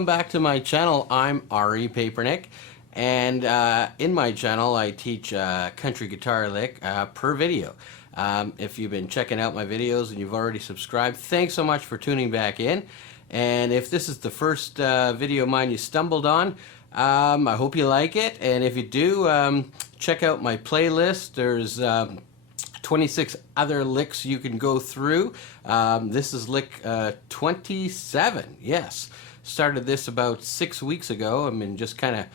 welcome back to my channel. I'm Arie Papernick, and in my channel I teach country guitar lick per video. If you've been checking out my videos and you've already subscribed, thanks so much for tuning back in. And if this is the first video of mine you stumbled on, I hope you like it, and if you do, check out my playlist. There's 26 other licks you can go through. This is lick 27, yes. Started this about 6 weeks ago. I've been just kind of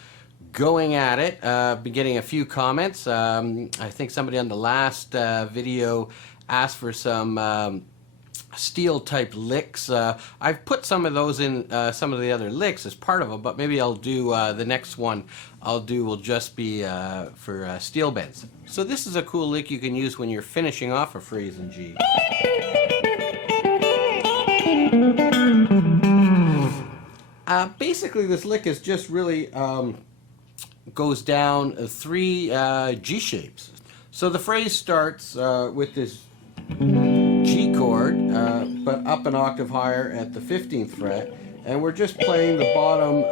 going at it. Been getting a few comments. I think somebody on the last video asked for some steel type licks. I've put some of those in some of the other licks as part of them, but maybe I'll do the next one I'll do will just be for steel bends. So this is a cool lick you can use when you're finishing off a phrase in G. Basically this lick is just really goes down 3 G shapes. So the phrase starts with this G chord, but up an octave higher at the 15th fret, and we're just playing the bottom,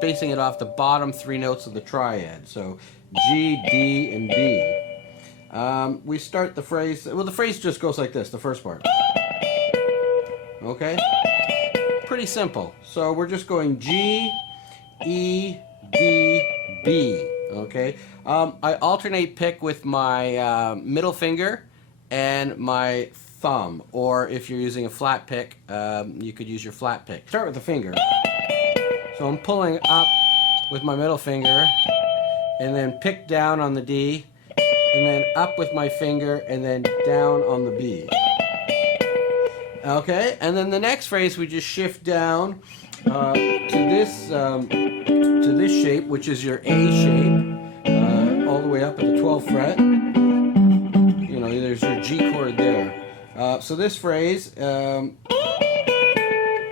basing it off the bottom 3 notes of the triad. So G, D, and B. We start the phrase, well, the phrase just goes like this, the first part. Okay? Pretty simple. So we're just going G, E, D, B. Okay? I alternate pick with my middle finger and my thumb, or if you're using a flat pick, you could use your flat pick. Start with the finger. So I'm pulling up with my middle finger, and then pick down on the D, and then up with my finger, and then down on the B. Okay, and then the next phrase we just shift down to this shape, which is your A shape, all the way up at the 12th fret. You know, there's your G chord there. So this phrase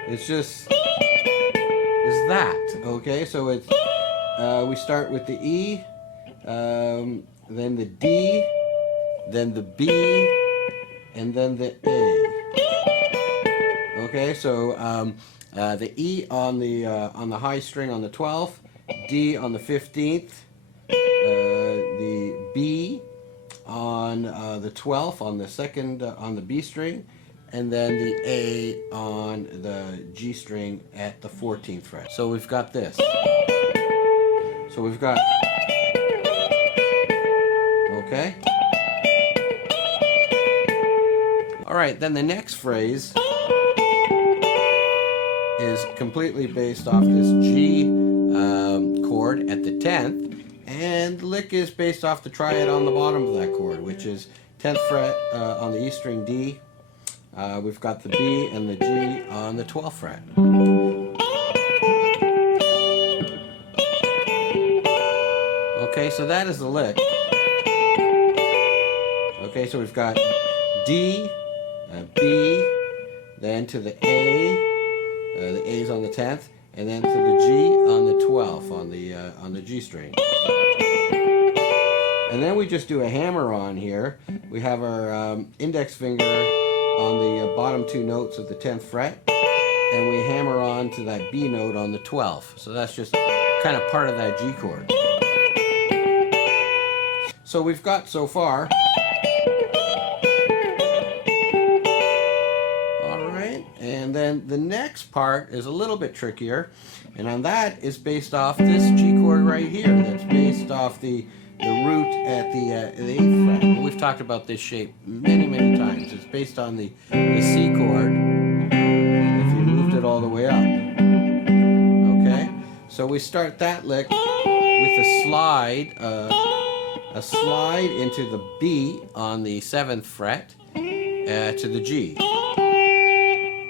it's just is that, okay? So it's we start with the E, then the D, then the B, and then the A. Okay, so the E on the high string on the 12th, D on the 15th, the B on the 12th on the second on the B string, and then the A on the G string at the 14th fret. So we've got this. So we've got, okay? Alright, then the next phrase is completely based off this G chord at the 10th, and the lick is based off the triad on the bottom of that chord, which is 10th fret on the E string D. We've got the B and the G on the 12th fret. Okay, so that is the lick. Okay, so we've got D, B, then to the A's on the 10th, and then to the G on the 12th on the G string. And then we just do a hammer on here. We have our index finger on the bottom 2 notes of the 10th fret, and we hammer on to that B note on the 12th. So that's just kind of part of that G chord. So we've got so far. And then the next part is a little bit trickier, and on that is based off this G chord right here. That's based off the root at the 8th fret. And we've talked about this shape many, many times. It's based on the C chord if you moved it all the way up. Okay, so we start that lick with a slide into the B on the 7th fret to the G.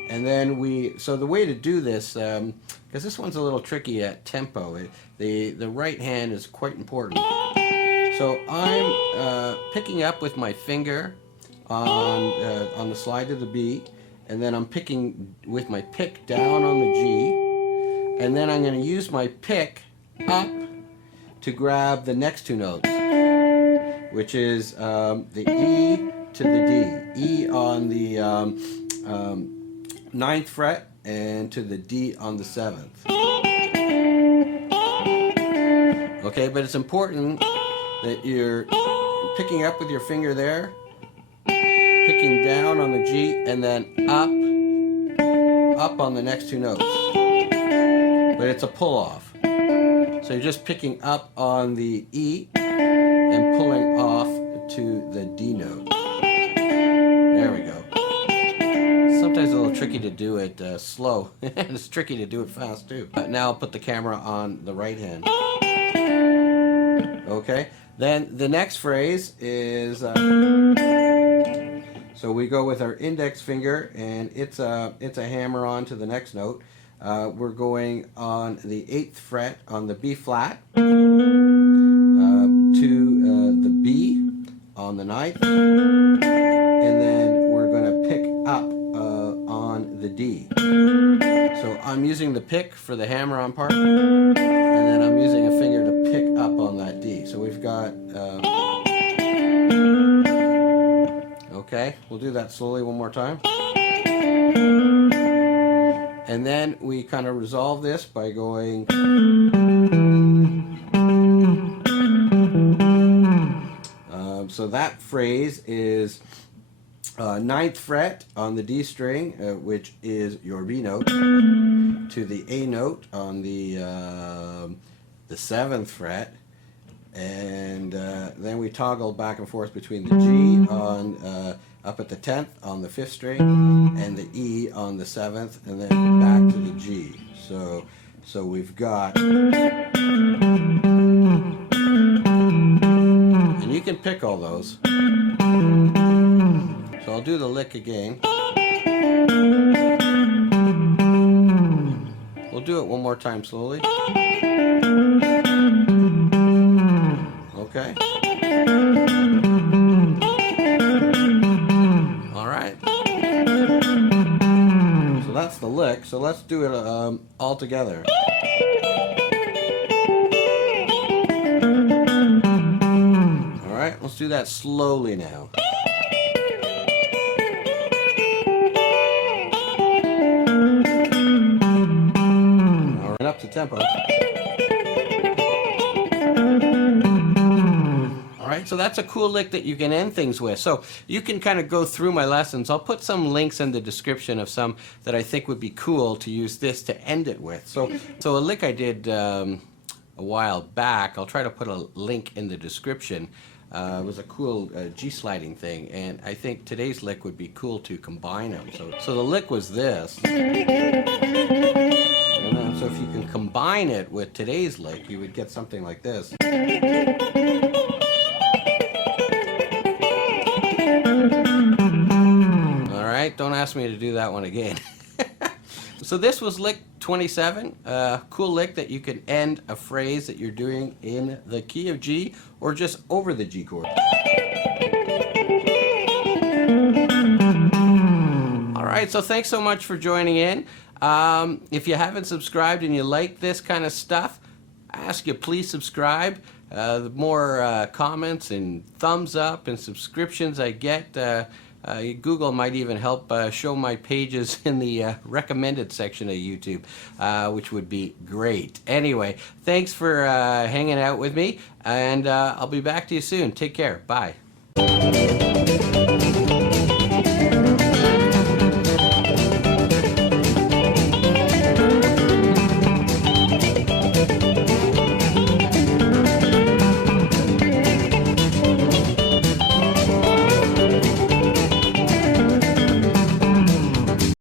And then so the way to do this, because this one's a little tricky at tempo, the right hand is quite important. So I'm picking up with my finger on the slide to the B, and then I'm picking with my pick down on the G, and then I'm going to use my pick up to grab the next 2 notes, which is the E to the D. E on the 9th fret and to the D on the 7th. Okay, but it's important that you're picking up with your finger there, picking down on the G, and then up on the next two notes. But it's a pull off. So you're just picking up on the E and pulling off to the D note. There we go. Sometimes a little tricky to do it slow, and it's tricky to do it fast too. Now I'll put the camera on the right hand. Okay, then the next phrase is, so we go with our index finger, and it's a hammer on to the next note. We're going on the 8th fret on the B flat, to the B on the 9th, and then we're going to pick up on the D. So I'm using the pick for the hammer on part, and then I'm using a finger to pick up on that D. So we've got, okay, we'll do that slowly one more time. And then we kind of resolve this by going, so that phrase is 9th fret on the D string, which is your B note, to the A note on the 7th fret, and then we toggle back and forth between the G on up at the 10th on the 5th string, and the E on the 7th, and then back to the G. So we've got, and you can pick all those. So I'll do the lick again. We'll do it one more time slowly. Okay. All right. So that's the lick. So let's do it all together. All right, let's do that slowly now. And up to tempo. Alright, so that's a cool lick that you can end things with. So you can kind of go through my lessons. I'll put some links in the description of some that I think would be cool to use this to end it with. So a lick I did a while back, I'll try to put a link in the description. It was a cool G sliding thing, and I think today's lick would be cool to combine them. So the lick was this. So if you can combine it with today's lick, you would get something like this. Alright, don't ask me to do that one again. So this was lick 27, cool lick that you can end a phrase that you're doing in the key of G or just over the G chord. Alright, so thanks so much for joining in. If you haven't subscribed and you like this kind of stuff, I ask you please subscribe. The more comments and thumbs up and subscriptions I get, Google might even help show my pages in the recommended section of YouTube, which would be great. Anyway, thanks for hanging out with me, and I'll be back to you soon. Take care. Bye.